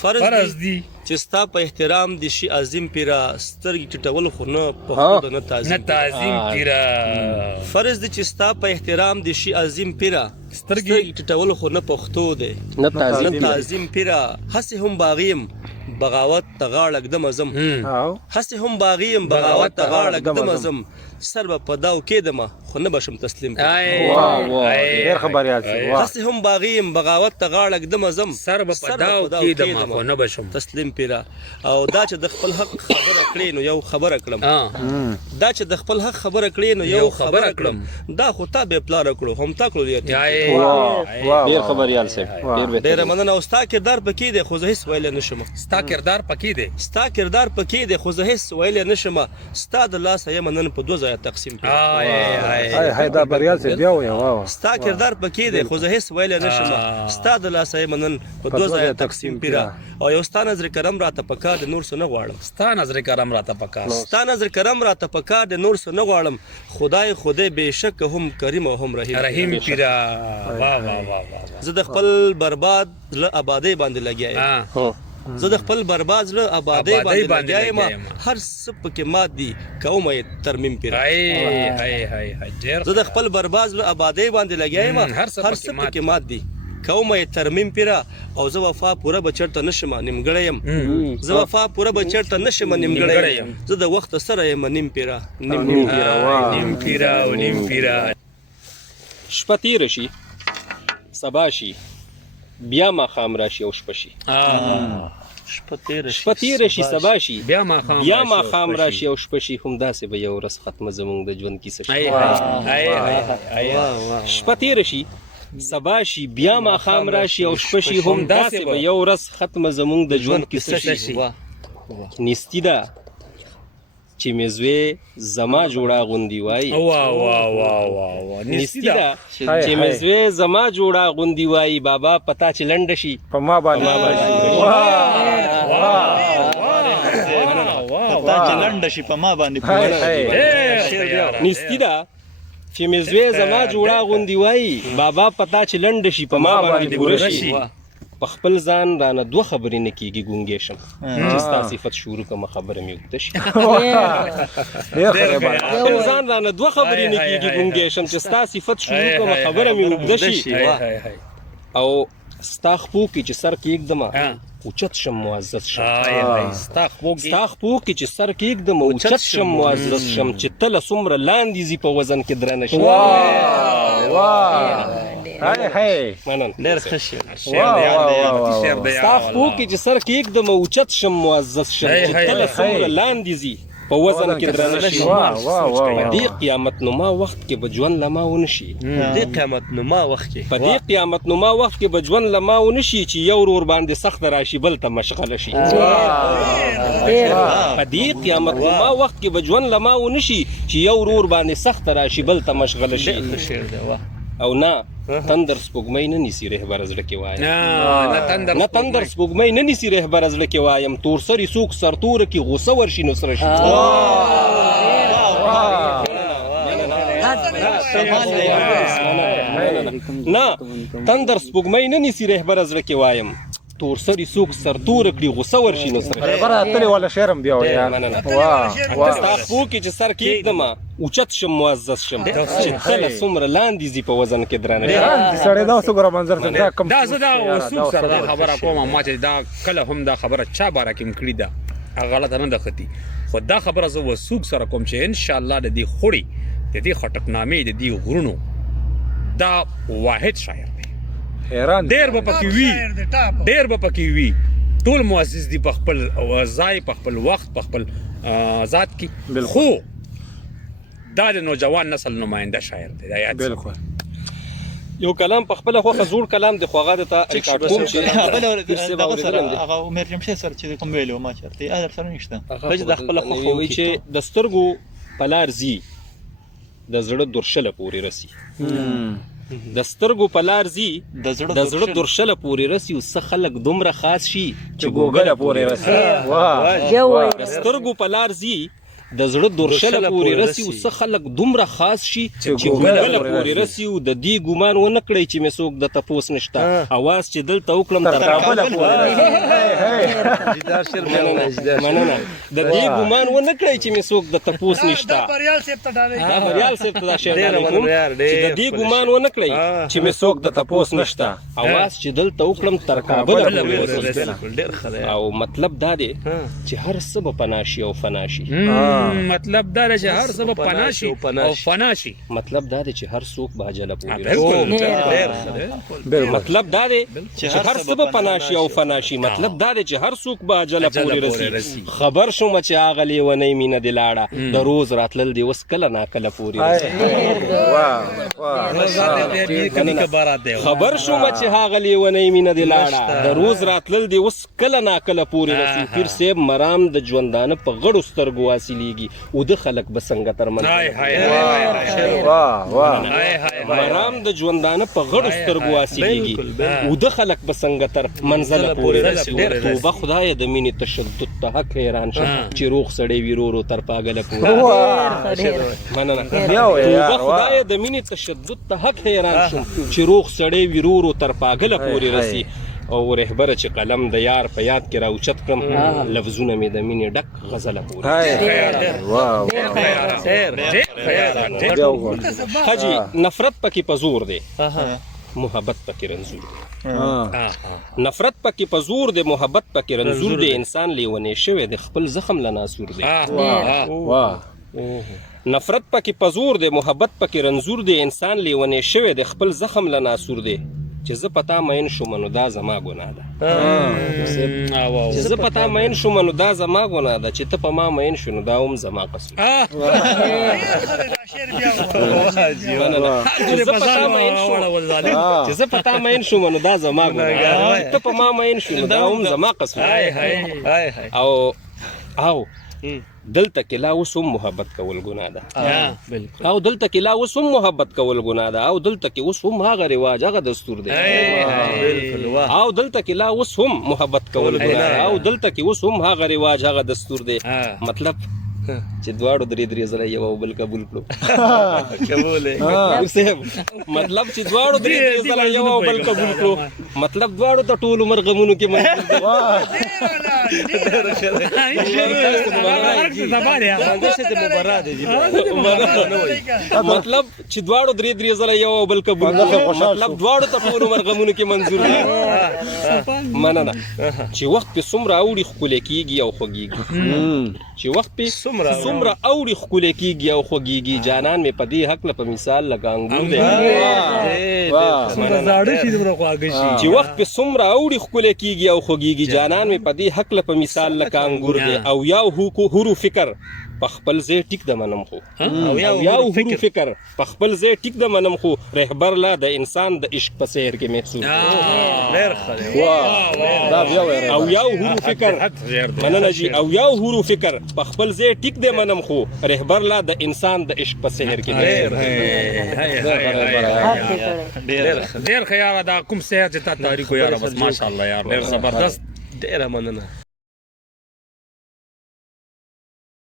فرض دي چې ستا په احترام د شي عظیم پیرا سترګې ټیټول خو نه پښتو نه تعظیم پیرا فرض دي چې ستا په احترام د شي عظیم پیرا سترګې ټیټول خو نه پښتو دی نه تعظیم پیرا هسې هم باغیم بغاوت تغاړه ګدم ازم هسې هم باغیم بغاوت تغاړه ګدم ازم سر به پداو کېدم خو نه بشم تسلیم ډېر خبريال هسې هم باغیم بغاوت تغاړه ګدم ازم سر به پداو کېدم خو نه بشم تسلیم پیرا او دا چې د خپل حق خبره کړې نو یو خبره کړم دا چې د خپل حق خبره کړې نو یو خبره کړم دا خو تا به پلار کړو هم تا کړو ډېر خبريال صاحب ډېر مننه او ستا کردار پکې دی خو زه هیڅ ویلی نشم ستا کردار پکې دی خو زه هیڅ ویلی نشم ستا د لاسه یم نن په دوه ځایه تقسیم دا بریال صاحب بیا وایه ستا کردار پکې دی خو زه هیڅ ویلی نشم ستا د لاسه یم نن په دوه ځایه تقسیم پیرا او یو ستا نظر کرم راته پکار د نور څه نه غواړم ستا نظر کرم راته پکار د نور څه نه غواړم خدای بېشک هم کریم او هم رحیم پیرا زه د خپل برباد له آبادۍ باندې لګیا یم هر څه پکې مات دي کومه یې ترمیم پیرا زه د خپل برباد له آبادۍ باندې لګیا یم هر څه پکې مات دي کومه یې ترمیم پیرا او زه وفا پوره به چېرته نشم نیمګړی یم زه د وخت سره یم نیم پیرا شپه تیره شي سبا شي بیا ماښام راشي او شپه شي شپه تیره شي سبا شي بیا ماښام راشي او شپه شي همداسې به یو ورځ ختمه زموږ د ژوند کیسه شي شپه تیره شي سبا شي بیا ماښام راشي او شپه شي همداسې به یو ورځ ختمه زموږ د ژوند کیسه شي نیستي ده چې مې زوی زما جوړه غوندي وایي نیستي ده چې مې زوی زما جوړه غوندي وایي بابا پتا چې لنډه شي په ما باندې نیستي ده چې مې زوی زما جوړه غوندي وایي بابا پتا چې لنډه شي په ما باندې پوره شي په خپل ځان رانه دوه خبرې نه کېږي ګونګی شم چې ستا صفت شروع کومه خبره مې اوږده شي خپل ځان رانه دوه خبرې نه کېږي ګونګی شم چې ستا صفت شروع کومه خبره مې اوږده شي او ستا خپو کې چې سر کېږدمه اوچت شم معزز شم ستا خپو کې چې سر کېږدمه اوچت شم معزز شم چې تله څومره لاندې ځي په وزن کې درنه شي ستا خپو کې چې سر کېږدمه اوچت شم معزز شم چې تله څومره لاندې ځي په وزن کې درنه شي په دې قیامت نما وخت کې به ژوند له ما ونه شي په دې قیامت نما وخت کې به ژوند له ما ونه شي چې یو ورور باندې سخته راشي بل ته مشغله شي په دې قیامت نما وخت کې به ژوند له ما ونه شي چې یو ورور باندې سخته راشي بل ته مشغله شي او نه تندر سپوږمۍ نه نیسي رهبره زړه کې وایم نه تندر سپوږمۍ نه نیسي رهبره زړه کې وایم تور سري څوک سرتوره کې غوسه ورشي نو سره شي نه تندر سپوږمۍ نه نیسي رهبره زړه کې وایم تور سري څوک سرتوره کړي غوسه ورشي نو سره ستا خپو کې چې سر کېږدمه اوچت شم معزز شم چې تله څومره لاندې ځي په وزن کې درنه دا زه دا وسوک سره دا خبره کوم ما چې دا کله هم دا خبره چا باره کې م کړې ده غلطه نه ده ښتي خو دا خبره زه وسوک سره کوم چې انشاءالله د دې خوړې د دې خټکنامې د دې غرونو دا واحد شاعر دی ډېر به پکې وي ټول معزز دي په خپل ځای په خپل وخت په خپل ذات کې خو دا د نوجوان نسل نماینده شاعر دی بالکل یو کلام په خپل خوخه زوړ کلام د خوغه د ریکارډ کوم چې دغه سره هغه عمر جمشید سره چې کوم ویلو ما چرته اذر سره نشته هغه د خپل خوخه وی چې د سترګو پلار زی د زړه درشله پورې رسی د سترګو پلار زی د زړه درشله پورې رسی او څه خلک دومره خاص شي چې ګوګل پورې رسی د سترګو پلار زی د زړه درشله پورې رسي او څه خلک دومره خاص شي چې ګوګله پورې رسي او د دې ګمان ونه کړي چې مې څوک د تپوس نشته اواز چې دلته وکړم تر کابله پورې مننه د دې ګمان ونه کړي چې مې څوک د تپوس نشته دا بریال صاحب ته دا شعر ډالۍ کوم چې د دې ګمان ونه کړي چې مې څوک د تپوس نشته اواز چې دلته وکړم تر کابله پورې رسي او مطلب دا دی چې هر څه به پناشي او فناشي مطلب دا دی چې هر څه به پناشي او فناشي مطلب دا دی چې هر څوک به اجله پورې بالکل مطلب دا دی چې هر څه به پناشي او فناشي مطلب دا دی چې هر څوک به اجله پورې رسي خبر شوم چې هغه لیونۍ مینه دې لاړه د روز راتلل دې اوس کله ناکله پورې رسي خبر شوم چې هغه لیونۍ مینه دې لاړه د روز راتلل دې اوس کله ناکله پورې رسي پیر صاحب مرام د ژوندانه په غړو سترګو حاصلېږي او د خلک به څنګه تر منځ مرام د ژوندانه په غړو سترګو حاصلېږي او د خلک به څنګه تر منزله پورې رسي توبه خدای د مینې تشدد ته حق حیران شم چې روغ سړی وي ورو تر پاګله پورې مننه توبه خدای د مینې تشدد ته حق حیران شم چې روغ سړی وي ورو تر پاګله پورې رسي او رهبره چې قلم د یار په یاد کې راوچت کړم لفظونه مې د مینې ډک غزله پورې حاجي نفرت پکې په زور دی محبت پکې رنځور دی نفرت پکې په زور دی محبت پکې رنځور دی انسان لیونی شوی د خپل زخم له ناسور دی نفرت پکې په زور دی محبت پکې رنځور دی انسان لیونی شوی د خپل زخم له ناسور دی چې زه پتا مین شوم نو دا زما ګناه ده چې زه پتا مین شوم نو دا زما ګناه ده چې ته په ما مین شو نو دا هم زما قصور چې زه پتا مین شوم نو دا زما ګناه ده ته په ما مین شو نو دا هم زما قصور او دلته کې لا اوس هم محبت کول ګناه ده او دلته کې لا اوس هم محبت کول ګناه ده او دلته کې اوس هم هغه رواج هغه دستور دی او دلته کې لا اوس هم محبت کول ګناه ده او دلته کې اوس هم هغه رواج هغه دستور دی مطلب چې دواړو درې ځله یو بل قبول کړو مطلب چې دواړو درې ځله یو بل قبول کړو مطلب دواړو ته ټول عمر غمونو کې مطلب چې دواړو درې ځله یو بل قبول کړو مطلب دواړو ته ټول عمر غمونو کې منظور دی مننه چې وخت په څومره اوړي ښکلی کېږي او خوږېږي چې وخت په څومره اوړي ښکلی کېږي او خوږېږي جانان مې په دې هکله په مثال لکه انګور دی چې وخت په څومره اوړي ښکلی کېږي او خوږېږي جانان مې په دې هکله په مثال لکه انګور دی او یو هورو فکر په خپل ځای ټیک د منم خو او یو هورو فکر په خپل ځای ټیک د منم خو رهبر لا د انسان د عشق په سحر کې محسوس او یو هورو فکر مننه جی او یو هورو فکر په خپل ځای ټیک د منم خو رهبر لا د انسان د عشق په سحر کې ډېر خیال دا کوم سحر چې تا تاریخ یاره بس ماشاءالله یار ډېر زبردست ډېره مننه